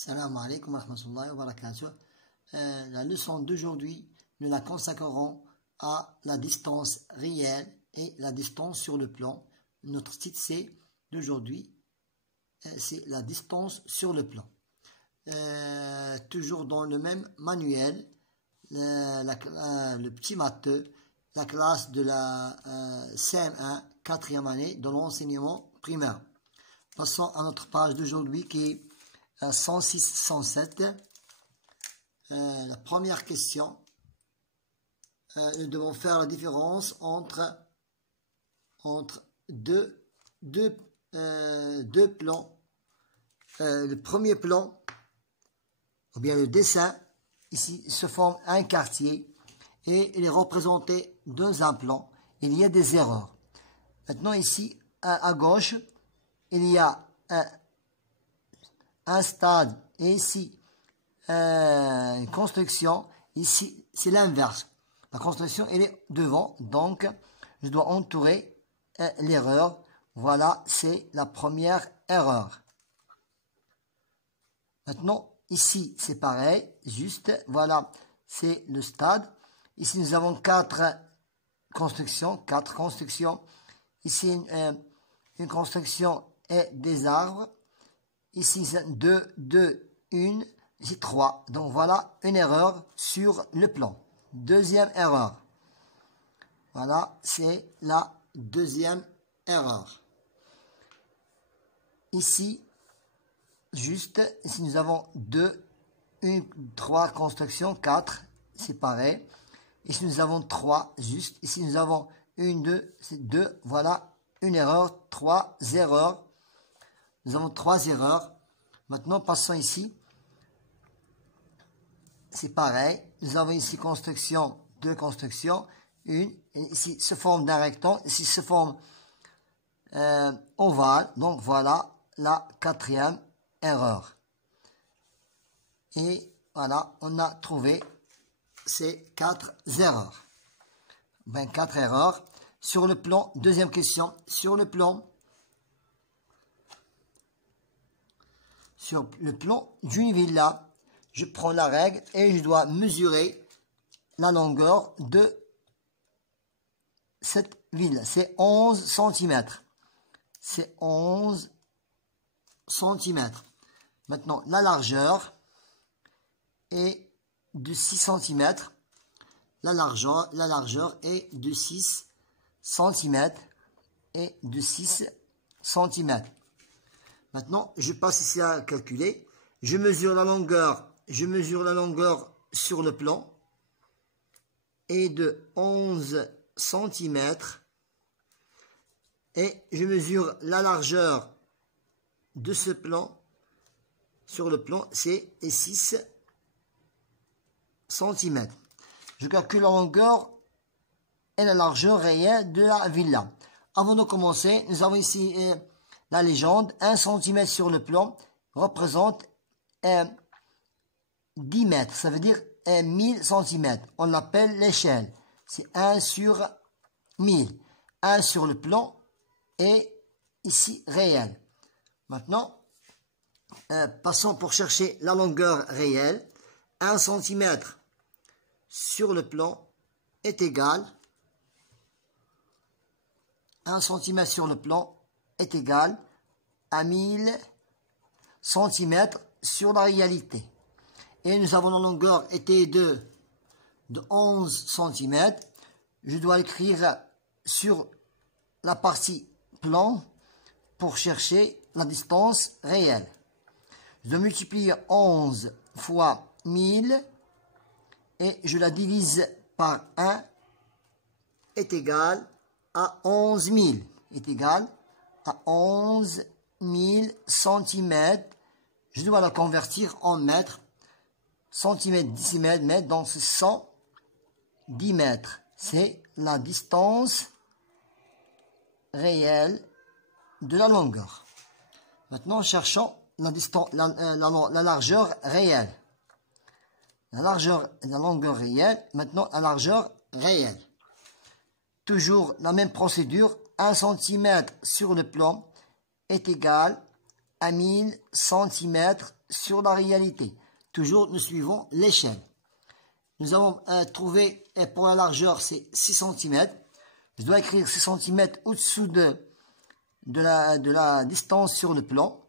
Salam alaikum wa rahmatullahi wa barakatuh. La leçon d'aujourd'hui, nous la consacrerons à la distance réelle et la distance sur le plan. Notre titre d'aujourd'hui, c'est la distance sur le plan. Toujours dans le même manuel, le petit matheux, la classe de la CM1, 4e année de l'enseignement primaire. Passons à notre page d'aujourd'hui qui est 106-107. La première question, nous devons faire la différence entre deux plans. Le premier plan, ou bien le dessin, ici se forme un quartier et il est représenté dans un plan. Il y a des erreurs. Maintenant ici, à gauche, il y a un stade et ici une construction. Ici, c'est l'inverse. La construction, elle est devant, donc je dois entourer l'erreur. Voilà, c'est la première erreur. Maintenant, ici, c'est pareil, juste, voilà, c'est le stade. Ici, nous avons quatre constructions. Ici, une construction et des arbres. Ici, 2, 1, ici 3. Donc, voilà une erreur sur le plan. Deuxième erreur. Voilà, c'est la deuxième erreur. Ici, juste, ici nous avons 3 constructions, 4, c'est pareil. Ici nous avons 3, juste. Ici nous avons 1, 2, c'est 2, voilà, une erreur, 3 erreurs. Nous avons 3 erreurs. Maintenant, passons ici. C'est pareil. Nous avons ici construction, 2 constructions, une. Ici se forme d'un rectangle. Ici se forme ovale. Donc voilà la 4e erreur. Et voilà, on a trouvé ces 4 erreurs. 24 erreurs. Sur le plan, deuxième question. Sur le plan d'une villa, je prends la règle et je dois mesurer la longueur de cette villa. C'est 11 cm. C'est 11 cm. Maintenant, la largeur est de 6 cm. La largeur est de 6 cm et de 6 cm. Maintenant, je passe ici à calculer. Je mesure la longueur sur le plan est de 11 cm et je mesure la largeur de ce plan sur le plan, c'est 6 cm. Je calcule la longueur et la largeur réelle de la villa. Avant de commencer, nous avons ici la légende. 1 cm sur le plan représente 10 mètres. Ça veut dire 1000 cm. On l'appelle l'échelle. C'est 1 sur 1000. 1 sur le plan et ici réel. Maintenant, passons pour chercher la longueur réelle. 1 cm sur le plan est égal. 1 cm sur le plan est égal à 1000 cm sur la réalité. Et nous avons la longueur était de 11 cm. Je dois écrire sur la partie plan pour chercher la distance réelle. Je dois multiplier 11 fois 1000 et je la divise par 1 est égal à 11 000. Est égal à 11 000 cm. Je dois la convertir en mètres. Centimètres, décimètres, mètres. Donc c'est 110 mètres. C'est la distance réelle de la longueur. Maintenant, cherchons la largeur réelle. La longueur réelle. Maintenant, la largeur réelle. Toujours la même procédure. 1 cm sur le plan est égal à 1000 cm sur la réalité. Toujours, nous suivons l'échelle. Nous avons trouvé, pour la largeur, c'est 6 cm. Je dois écrire 6 cm au-dessous de la distance sur le plan.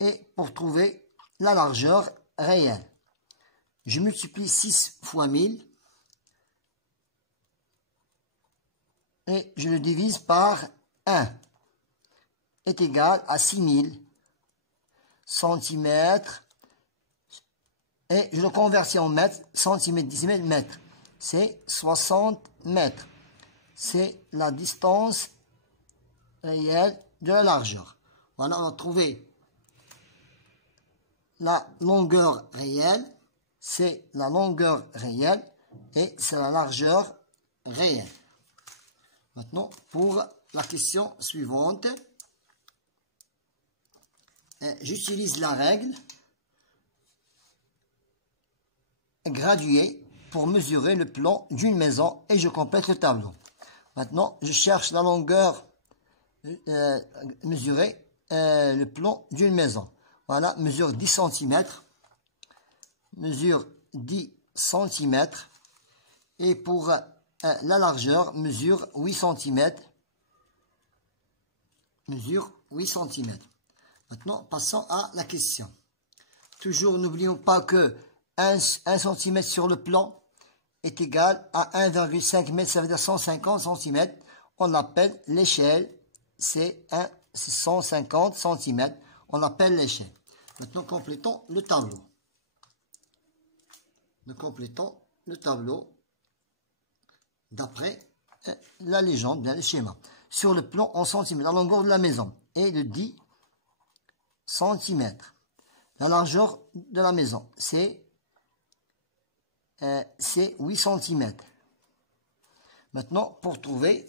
Et pour trouver la largeur réelle, je multiplie 6 fois 1000 et je le divise par 1 est égal à 6000 cm et je le convertis en mètres, centimètres, décimètres, mètres. C'est 60 mètres. C'est la distance réelle de la largeur. Voilà, on a trouvé la longueur réelle, c'est la longueur réelle et c'est la largeur réelle. Maintenant, pour la question suivante, j'utilise la règle graduée pour mesurer le plan d'une maison et je complète le tableau. Maintenant, je cherche la longueur mesurée, le plan d'une maison. Voilà, mesure 10 cm, mesure 10 cm, et pour la largeur, mesure 8 cm, mesure 8 cm. Maintenant, passons à la question. Toujours, n'oublions pas que 1 cm sur le plan est égal à 1,5 m, ça veut dire 150 cm. On l'appelle l'échelle, c'est 150 cm. On appelle l'échelle. Maintenant, complétons le tableau. Nous complétons le tableau d'après la légende, bien le schéma. Sur le plan en centimètres, la longueur de la maison est de 10 cm. La largeur de la maison, c'est 8 cm. Maintenant, pour trouver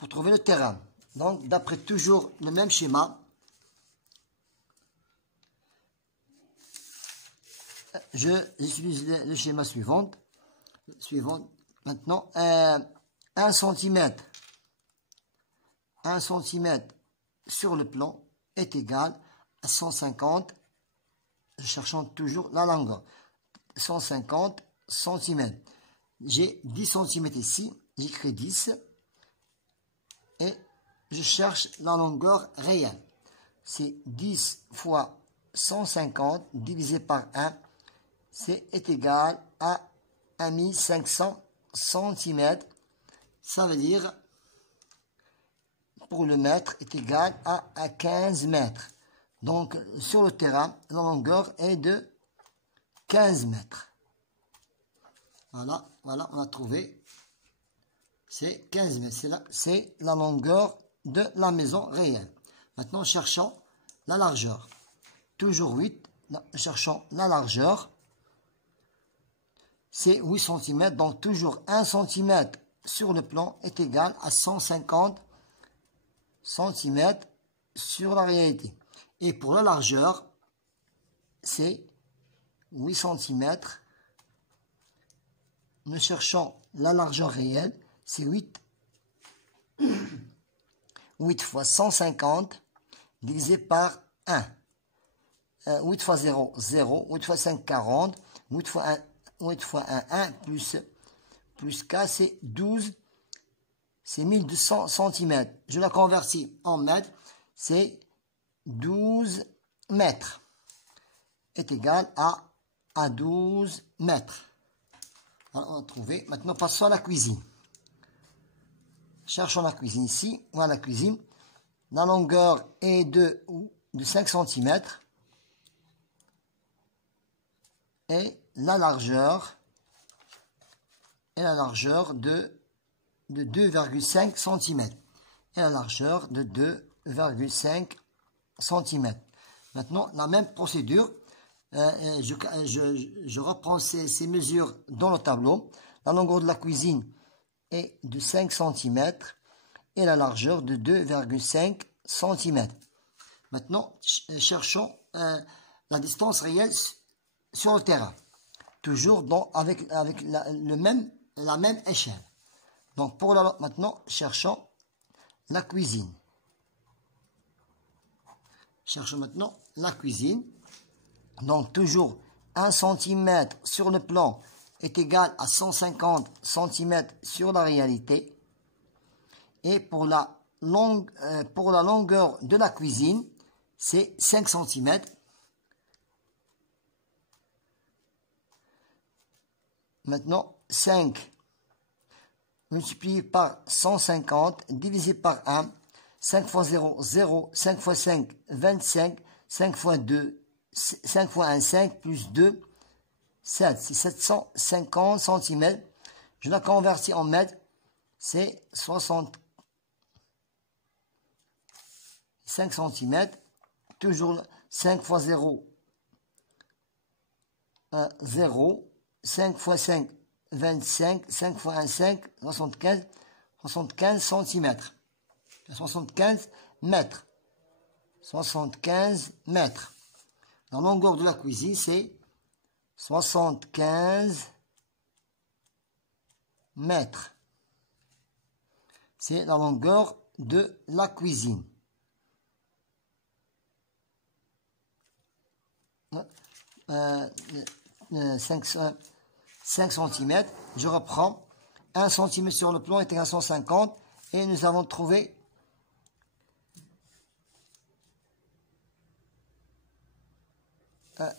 le terrain, donc d'après toujours le même schéma, j'utilise le schéma suivant. Maintenant, 1 cm sur le plan est égal à 150, cherchant toujours la longueur, 150 cm. J'ai 10 cm ici, j'écris 10 et je cherche la longueur réelle. C'est 10 fois 150 divisé par 1, est égal à 1500 cm. Ça veut dire, pour le mètre, est égal à 15 mètres. Donc, sur le terrain, la longueur est de 15 mètres. Voilà, on a trouvé. C'est 15 mètres. C'est la longueur de la maison réelle. Maintenant, cherchons la largeur. Toujours 8. Cherchons la largeur. C'est 8 cm. Donc, toujours 1 cm sur le plan est égal à 150 cm sur la réalité. Et pour la largeur, c'est 8 cm. Nous cherchons la largeur réelle. C'est 8 fois 150 divisé par 1. 8 fois 0, 0. 8 fois 5, 40. 8 fois 1, 1. Plus K, c'est 12. C'est 1200 cm. Je la convertis en mètres. C'est 12 mètres. Est égal à 12 mètres. Alors, on a trouvé. Maintenant, passons à la cuisine. Cherchons la cuisine ici. Voilà la cuisine. La longueur est de 5 cm. Et la largeur de 2,5 cm. Et la largeur de 2,5 cm. Maintenant, la même procédure. Je reprends ces mesures dans le tableau. La longueur de la cuisine est de 5 cm et la largeur de 2,5 cm. Maintenant, cherchons la distance réelle sur le terrain. Toujours avec la même échelle. Donc, maintenant, cherchons la cuisine. Cherchons maintenant la cuisine. Donc toujours 1 cm sur le plan est égal à 150 cm sur la réalité. Et pour la longueur de la cuisine, c'est 5 cm. Maintenant, 5 multiplié par 150 divisé par 1. 5 fois 0, 0. 5 fois 5, 25. 5 fois 2, 5 fois 1, 5 plus 2, 7. C'est 750 cm. Je la convertis en mètres. C'est 65 cm. Toujours 5 fois 0, 0. 5 fois 5, 25. 5 fois 1, 5. 75. 75 cm. 75 mètres. 75 mètres. La longueur de la cuisine, c'est 75 mètres. C'est la longueur de la cuisine. 5 cm. Je reprends. 1 cm sur le plan est égal à 150. Et nous avons trouvé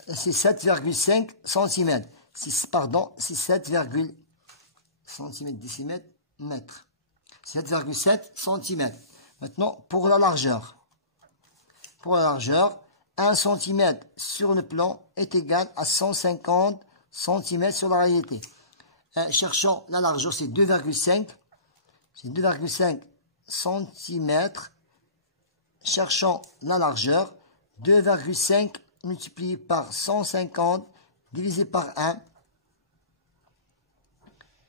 c'est 7,5 cm. Pardon, c'est 7, cm, décimètre, mètre. 7,7 cm. Maintenant, pour la largeur. Pour la largeur, 1 cm sur le plan est égal à 150 cm sur la réalité. Cherchons la largeur, c'est 2,5. C'est 2,5 cm. Cherchons la largeur. 2,5 multiplié par 150 divisé par 1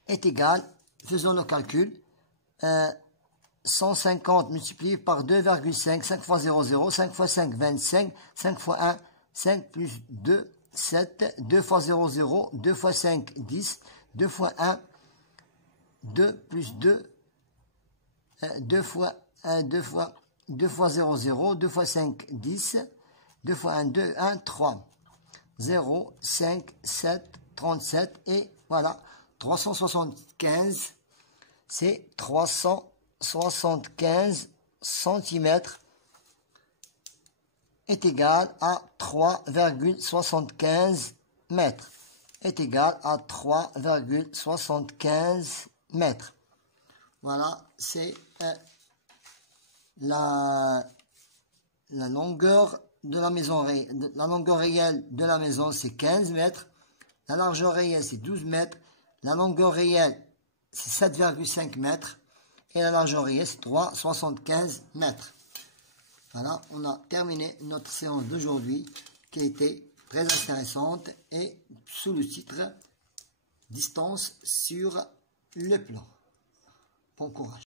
est égal, faisons le calcul, 150 multiplié par 2,5, 5 fois 0, 0, 5 fois 5, 25, 5 fois 1, 5 plus 2, 7, 2 fois 0, 0, 2 fois 5, 10, 2 fois 1, 2 plus 2, 2 fois 0, 0, 2 fois 5, 10, 2 fois 1, 2, 1, 3, 0, 5, 7, 37, et voilà, 375, c'est 375 cm est égal à 3,75 mètres. Est égal à 3,75 mètres. Voilà, c'est la longueur de la maison. La longueur réelle de la maison, c'est 15 mètres. La largeur réelle, c'est 12 mètres. La longueur réelle, c'est 7,5 mètres. Et la largeur réelle, c'est 3,75 mètres. Voilà, on a terminé notre séance d'aujourd'hui qui a été très intéressante et sous le titre « Distance sur le plan ». Bon courage.